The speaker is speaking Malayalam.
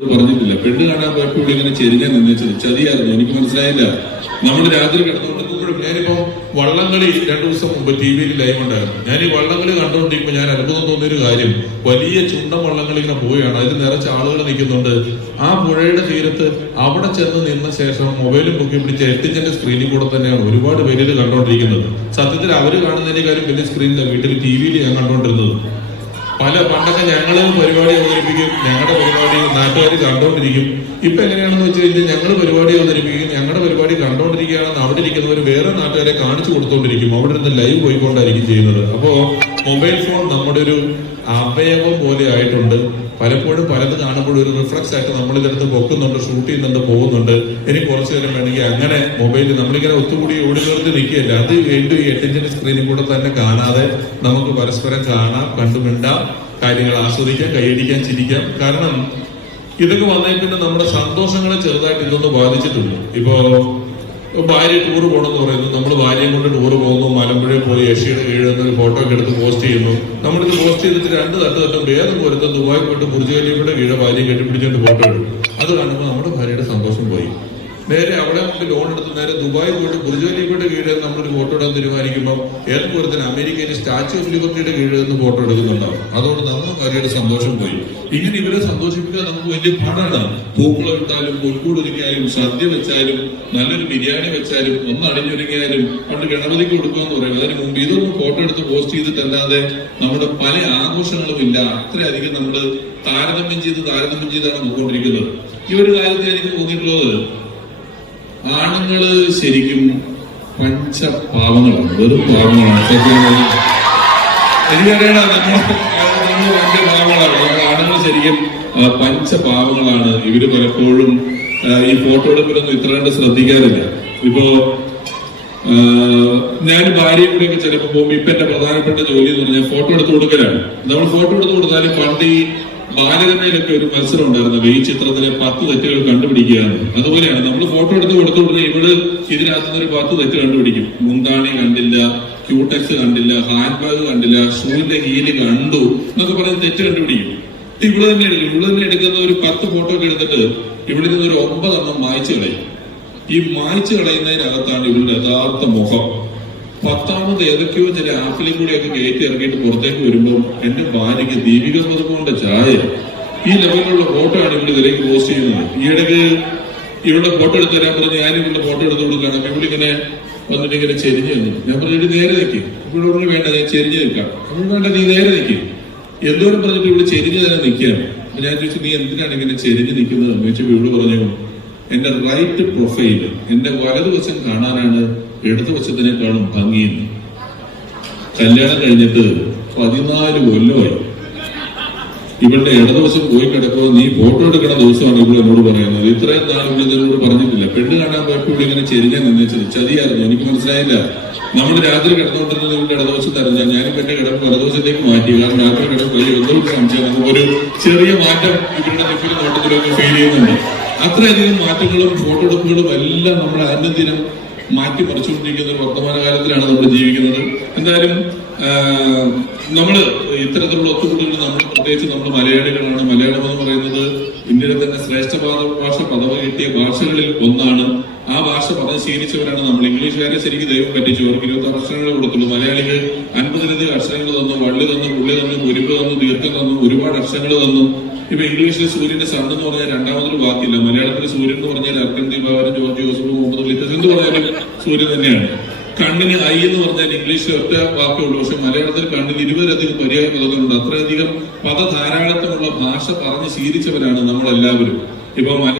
പറഞ്ഞിട്ടില്ല. പെണ്ണ് കാണാൻ പോയപ്പോൾ ഇങ്ങനെ ചെരിഞ്ഞാൻ നിന്നേച്ചത് ചതിയായിരുന്നു എനിക്ക് മനസ്സിലായില്ല. നമ്മൾ രാത്രി കിടന്നുകൊണ്ടിരിക്കുമ്പോഴും ഞാനിപ്പോ വള്ളംകളി രണ്ടു ദിവസം മുമ്പ് ടി വിയിൽ ലൈവ് ഉണ്ടായിരുന്നു. ഞാൻ ഈ വള്ളംകളി കണ്ടുകൊണ്ടിരിക്കുമ്പോൾ ഞാൻ അത്ഭുതം തോന്നിയൊരു കാര്യം. വലിയ ചുണ്ടൻ വള്ളംകളി ഇങ്ങനെ പോവുകയാണ്. അതിൽ നിറച്ച് ആളുകൾ നിൽക്കുന്നുണ്ട്. ആ പുഴയുടെ തീരത്ത് അവിടെ ചെന്ന് നിന്ന ശേഷം മൊബൈലും പൊക്കി പിടിച്ച എട്ടിഞ്ചിന്റെ സ്ക്രീനിൽ കൂടെ തന്നെയാണ് ഒരുപാട് പേര് ഇത് കണ്ടുകൊണ്ടിരിക്കുന്നത് സത്യത്തിൽ അവർ കാണുന്നതിനേക്കാളും വലിയ സ്ക്രീനിലാണ് വീട്ടിൽ ടി വിയിൽ ഞാൻ കണ്ടുകൊണ്ടിരുന്നത് പല പണ്ടൊക്കെ ഞങ്ങൾ പരിപാടി അവതരിപ്പിക്കും ഞങ്ങളുടെ പരിപാടി നാട്ടുകാർ കണ്ടോണ്ടിരിക്കും. ഇപ്പൊ എങ്ങനെയാണെന്ന് വെച്ച് കഴിഞ്ഞാൽ ഞങ്ങൾ പരിപാടി അവതരിപ്പിക്കും ഞങ്ങളുടെ പരിപാടി കണ്ടോണ്ടിരിക്കുകയാണെന്ന് അവിടെ ഇരിക്കുന്നവർ വേറെ നാട്ടുകാരെ കാണിച്ചു കൊടുത്തോണ്ടിരിക്കും. അവിടെ ഇരുന്ന് ലൈവ് പോയിക്കൊണ്ടായിരിക്കും ചെയ്യുന്നത്. അപ്പോ മൊബൈൽ ഫോൺ നമ്മുടെ ഒരു അവയവം പോലെ ആയിട്ടുണ്ട്. പലപ്പോഴും പലത് കാണുമ്പോഴും ഒരു റിഫ്ലക്സ് ആയിട്ട് നമ്മൾ ഇതെടുത്ത് പൊക്കുന്നുണ്ട് ഷൂട്ട് ചെയ്യുന്നുണ്ട് പോകുന്നുണ്ട്. ഇനി കുറച്ചു നേരം വേണമെങ്കിൽ അങ്ങനെ മൊബൈലിൽ നമ്മളിങ്ങനെ ഒത്തുകൂടി ഓടി നിർത്തി നിൽക്കുകയല്ല. അത് വീണ്ടും ഈ എട്ടിഞ്ചിന്റെ സ്ക്രീനിൽ കൂടെ തന്നെ കാണാതെ നമുക്ക് പരസ്പരം കാണാം കണ്ടുമിണ്ടാം കാര്യങ്ങൾ ആസ്വദിക്കാം കൈയടിക്കാം ചിരിക്കാം. കാരണം ഇതൊക്കെ വന്നതിൽ പിന്നെ നമ്മുടെ സന്തോഷങ്ങളെ ചെറുതായിട്ട് ഇതൊന്ന് ബാധിച്ചിട്ടുണ്ട്. ഇപ്പോ ഭാര്യ ടൂർ പോകണമെന്ന് പറയുന്നു. നമ്മൾ ഭാര്യയും കൊണ്ട് ടൂർ പോകുന്നു. മലമ്പുഴയിൽ പോയി യക്ഷിയുടെ കീഴിൽ നിന്ന് ഫോട്ടോ എടുത്ത് പോസ്റ്റ് ചെയ്യുന്നു. നമ്മളിത് പോസ്റ്റ് ചെയ്തിട്ട് രണ്ട് തട്ട് തട്ടും വേറെ പോരുന്ന ദുബായ് പോയിട്ട് ബുർജ് ഖലീഫയുടെ കീഴെ ഭാര്യയെ കെട്ടിപ്പിടിച്ചുകൊണ്ട് ഫോട്ടോ എടുക്കും. അത് കാണുമ്പോൾ നമ്മുടെ ഭാര്യയുടെ സന്തോഷം പോയി. നേരെ അവിടെ നമുക്ക് ലോൺ എടുത്ത് നേരെ ദുബായ് പോയിട്ട് ബുർജ് ഖലീഫയുടെ കീഴിൽ നമ്മളൊരു ഫോട്ടോ ഇടാൻ തീരുമാനിക്കുമ്പോൾ ഏത് അമേരിക്കയിലെ സ്റ്റാച്യു ഓഫ് ലിബർട്ടിയുടെ കീഴിൽ നിന്ന് ഫോട്ടോ എടുക്കുന്നുണ്ടാവും. അതുകൊണ്ട് നമ്മൾ അവരുടെ സന്തോഷം പോയി. ഇങ്ങനെ ഇവരെ സന്തോഷിപ്പിക്കാൻ നമുക്ക് വലിയ പാടാണ്. പൂക്കളം ഇട്ടാലും പുൽക്കൂട് ഒരുക്കിയാലും സദ്യ വെച്ചാലും നല്ലൊരു ബിരിയാണി വെച്ചാലും ഒന്ന് അടിഞ്ഞൊരുങ്ങിയാലും പണ്ട് ഗണപതിക്ക് കൊടുക്കുമെന്ന് പറയും അതിന് മുമ്പ് ഇതൊന്നും ഫോട്ടോ എടുത്ത് പോസ്റ്റ് ചെയ്തിട്ടല്ലാതെ നമ്മുടെ പല ആഘോഷങ്ങളും ഇല്ല. അത്രയധികം നമ്മൾ താരതമ്യം ചെയ്ത് താരതമ്യം ചെയ്താണ് പോയിക്കൊണ്ടിരിക്കുന്നത്. ഈ ഒരു കാര്യത്തിൽ എനിക്ക് തോന്നിയിട്ടുള്ളത്. ആണുങ്ങൾ ശരിക്കും പഞ്ച പാവങ്ങളാണ് വെറും പാവങ്ങളാണ്. എനിക്കറിയണം പാവങ്ങളാണ്. ആണുങ്ങൾ ശരിക്കും പഞ്ച പാവങ്ങളാണ് ഇവർ പലപ്പോഴും ഈ ഫോട്ടോ എടുപ്പിലൊന്നും ഇത്ര കണ്ട് ശ്രദ്ധിക്കാറില്ല. ഇപ്പോ ഞാൻ ഭാര്യയും കൂടെയൊക്കെ പോകുമ്പോൾ ഇപ്പൊ എന്റെ പ്രധാനപ്പെട്ട ജോലി എന്ന് പറഞ്ഞാൽ ഫോട്ടോ എടുത്ത് കൊടുക്കലാണ്. നമ്മൾ ഫോട്ടോ എടുത്ത് കൊടുത്താലും പണ്ട് ഈ ബാലരമയിലൊക്കെ ഒരു മത്സരം ഉണ്ടായിരുന്നു. ഈ ചിത്രത്തിലെ പത്ത് തെറ്റുകൾ കണ്ടുപിടിക്കുകയാണ്. അതുപോലെയാണ് നമ്മൾ ഫോട്ടോ എടുത്ത് കൊടുത്തു ഇവിടെ ഇവൾ ഇതിനകത്ത് ഒരു പത്ത് തെറ്റ് കണ്ടുപിടിക്കും. മുന്താണി കണ്ടില്ല ക്യൂടെക്സ് കണ്ടില്ല ഹാൻഡ് ബാഗ് കണ്ടില്ല ഷൂവിന്റെ ഹീൽ കണ്ടു എന്നൊക്കെ പറഞ്ഞ് തെറ്റ് കണ്ടുപിടിക്കും. ഇവിടെ തന്നെ ഇവിടെ തന്നെ എടുക്കുന്ന ഒരു പത്ത് ഫോട്ടോ ഒക്കെ എടുത്തിട്ട് ഇവിടെ നിന്ന് ഒരു ഒമ്പതെണ്ണം മായ്ച്ചു കളയും. ഈ മായ്ച്ചു കളയുന്നതിനകത്താണ് ഇവരുടെ യഥാർത്ഥ മുഖം. പത്താമത് ഏതൊക്കെയോ ചില ആപ്പിലും കൂടിയൊക്കെ കയറ്റി ഇറങ്ങിയിട്ട് പുറത്തേക്ക് വരുമ്പോൾ എന്റെ ഭാര്യയ്ക്ക് ദീപിക പതുകൊണ്ട് ചായ. ഈ ലെവലിലുള്ള ഫോട്ടോ ആണ് ഇവിടെ ഇതിലേക്ക് പോസ്റ്റ് ചെയ്യുന്നത്. ഈ ഇവിടെ ഫോട്ടോ എടുത്തു തരാൻ പറഞ്ഞ് ഞാൻ ഇവിടെ ഫോട്ടോ എടുത്തു കൊടുക്കാൻ അപ്പൊ ഇങ്ങനെ വന്നിട്ട് ഇങ്ങനെ ചെരിഞ്ഞു തന്നു ഞാൻ പറഞ്ഞു നേരെ നിൽക്കും ഇവിടെ പറഞ്ഞു വേണ്ട ഞാൻ ചെരിഞ്ഞു നിൽക്കാം. അപ്പോൾ വേണ്ട നീ നേരെ നിൽക്കും എന്തോരം പറഞ്ഞിട്ട് ഇവിടെ ചെരിഞ്ഞു തന്നെ നിൽക്കുകയാണ്. ഞാൻ ചോദിച്ചു നീ എന്തിനാണ് ഇങ്ങനെ ചെരിഞ്ഞു നിൽക്കുന്നത്? എന്ന് ഇവിടെ പറഞ്ഞു എന്റെ റൈറ്റ് പ്രൊഫൈൽ എന്റെ വലതുവശം കാണാനാണ് ഇടതുവശത്തിനേക്കാളും ഭംഗിയെന്ന്. കല്യാണം കഴിഞ്ഞിട്ട് പതിനാല് കൊല്ലമായി. ഇവളുടെ ഇടതുവശം പോയി കിടക്കുമ്പോൾ നീ ഫോട്ടോ എടുക്കുന്ന ദിവസമാണ് ഇവിടെ എന്നോട് പറയുന്നത്. ഇത്രയും നാൾ ഇവിടെ എന്നോട് പറഞ്ഞിട്ടില്ല. പെണ്ണ് കാണാൻ പോയപ്പോൾ ഇവിടെ ഇങ്ങനെ ചെരിഞ്ഞാൽ നിന്നേച്ചത്. ചതിയായിരുന്നു. എനിക്ക് മനസ്സിലായില്ല. നമ്മൾ രാത്രി കിടന്നുകൊണ്ടിരുന്നത് ഇവിടെ ഇടതുവശത്ത് തരുന്ന ഞാനും എന്റെ കിടപ്പ് വലതുവശത്തേക്ക് മാറ്റി. കാരണം രാത്രി കിടപ്പ് വലിയ എന്തോ സംശയം ഒരു ചെറിയ മാറ്റം ഇവരുടെ നോട്ടത്തിലൊക്കെ ഫീൽ ചെയ്യുന്നുണ്ട്. അത്രയധികം മാറ്റങ്ങളും ഫോട്ടോ എടുപ്പുകളും എല്ലാം നമ്മൾ അനുദിനം മാറ്റി മറിച്ചുകൊണ്ടിരിക്കുന്ന ഒരു വർത്തമാന കാലത്തിലാണ് നമ്മൾ ജീവിക്കുന്നത്. എന്തായാലും നമ്മൾ ഇത്തരത്തിലുള്ള ഒത്തുകൂട്ടലുകൾ നമ്മൾ പ്രത്യേകിച്ച് നമ്മൾ മലയാളികളാണ്. മലയാളം എന്ന് പറയുന്നത് ഇന്ത്യയിലെ തന്നെ ശ്രേഷ്ഠ ഭാഷ പദവി കിട്ടിയ ഭാഷകളിൽ ഒന്നാണ്. ആ ഭാഷ പദം ശീലിച്ചവരാണ് നമ്മൾ. ഇംഗ്ലീഷുകാരെ ശരിക്കും ദൈവം പറ്റിച്ചു. അവർക്ക് ഇരുപത്തി അക്ഷരങ്ങൾ കൊടുത്തുള്ളൂ. മലയാളികൾ അൻപതിലധികം അക്ഷരങ്ങൾ തന്നു വള്ളി തന്നു പുള്ളി തന്നു കുരുമ്പ് തന്നു ദീർഘം തന്നു ഒരുപാട് അക്ഷരങ്ങൾ തന്നു. ഇപ്പൊ ഇംഗ്ലീഷിൽ സൂര്യന്റെ സൺ എന്ന് പറഞ്ഞാൽ രണ്ടാമതൊരു വാക്കില്ല. മലയാളത്തിൽ സൂര്യൻ എന്ന് പറഞ്ഞാൽ അർക്കൻ ദീപാവനം ജോർജ് ജോസഫ് മുഹമ്മദ് ലിറ്റസ് എന്ന് പറഞ്ഞാലും സൂര്യൻ തന്നെയാണ്. കണ്ണിന് ഐ എന്ന് പറഞ്ഞാൽ ഇംഗ്ലീഷിൽ ഒറ്റ വാക്കേ ഉള്ളൂ. പക്ഷെ മലയാളത്തിൽ കണ്ണിന് ഇരുപതിലധികം പര്യായ പദങ്ങളുണ്ട്. അത്രയധികം പദധാരാളത്വമുള്ള ഭാഷ പറഞ്ഞ് ശീലിച്ചവരാണ് നമ്മളെല്ലാവരും. ഇപ്പൊ